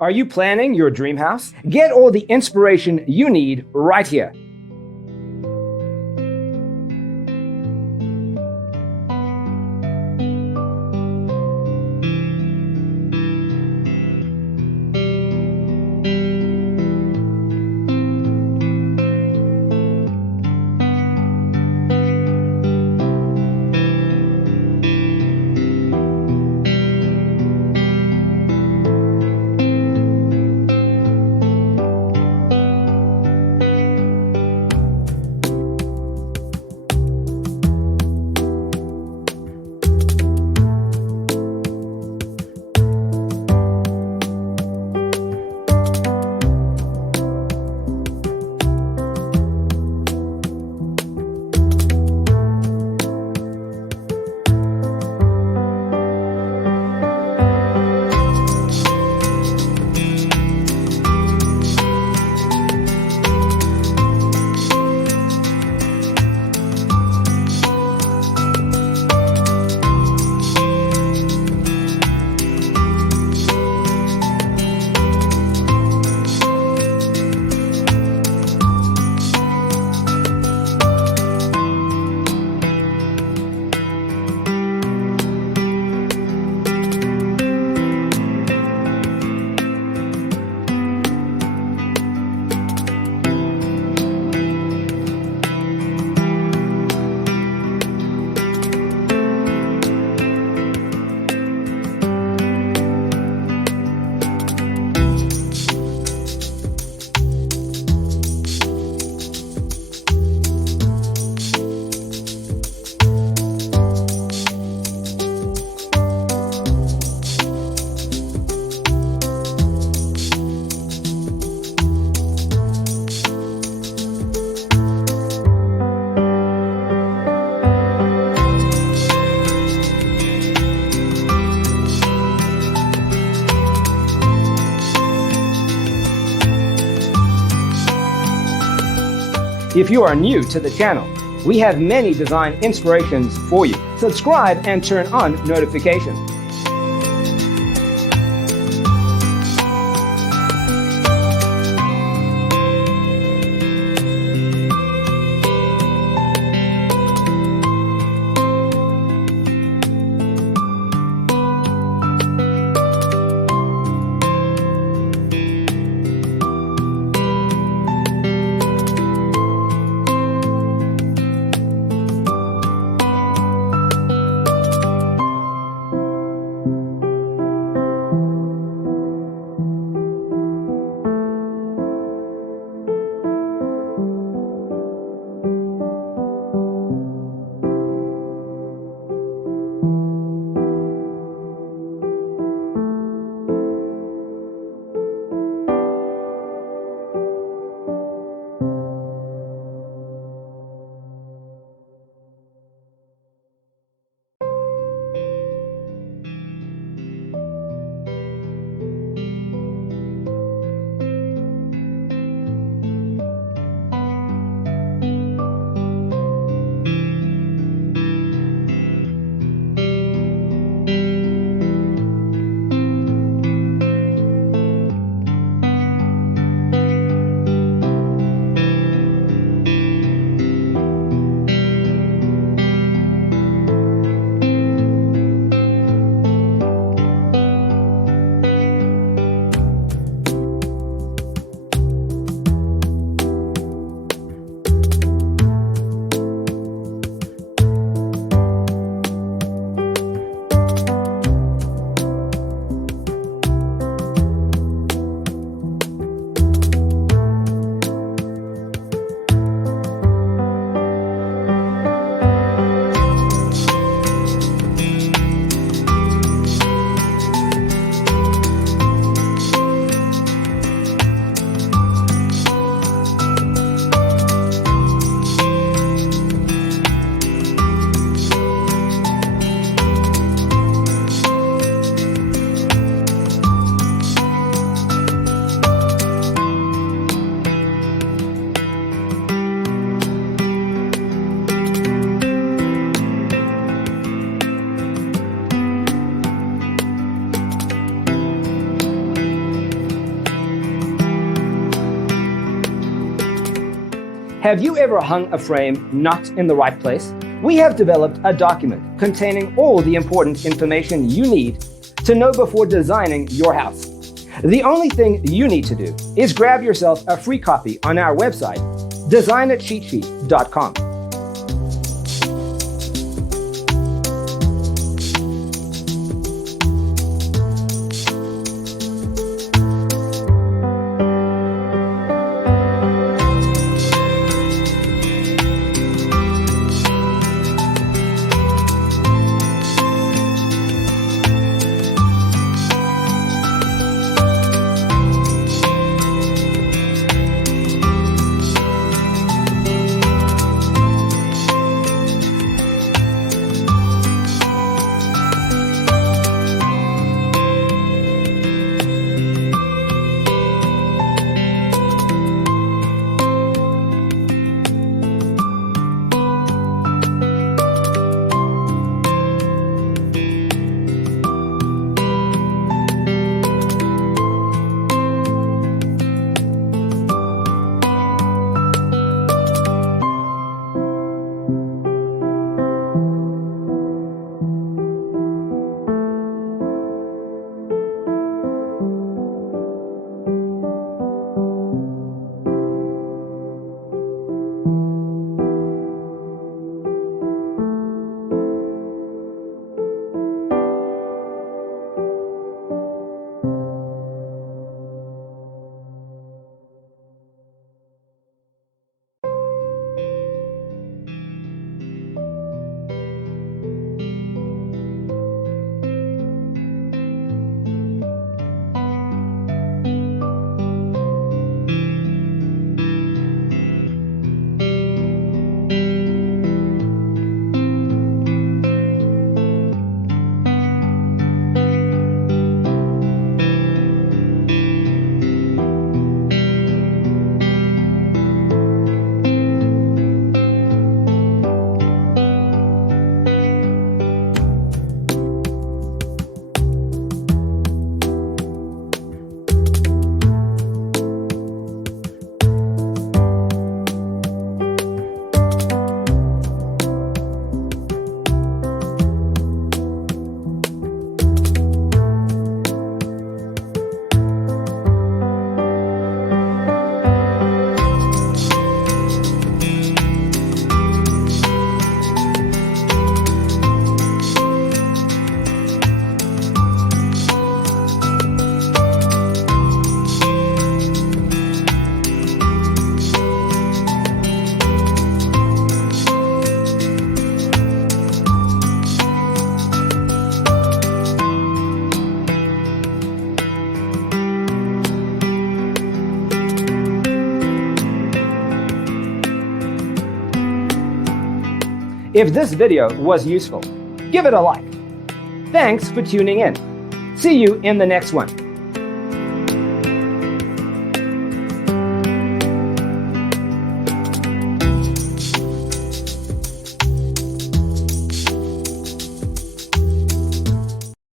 Are you planning your dream house? Get all the inspiration you need right here. If you are new to the channel, we have many design inspirations for you. Subscribe and turn on notifications. Have you ever hung a frame not in the right place? We have developed a document containing all the important information you need to know before designing your house. The only thing you need to do is grab yourself a free copy on our website, designitcheatsheet.com. If this video was useful, give it a like. Thanks for tuning in. See you in the next one.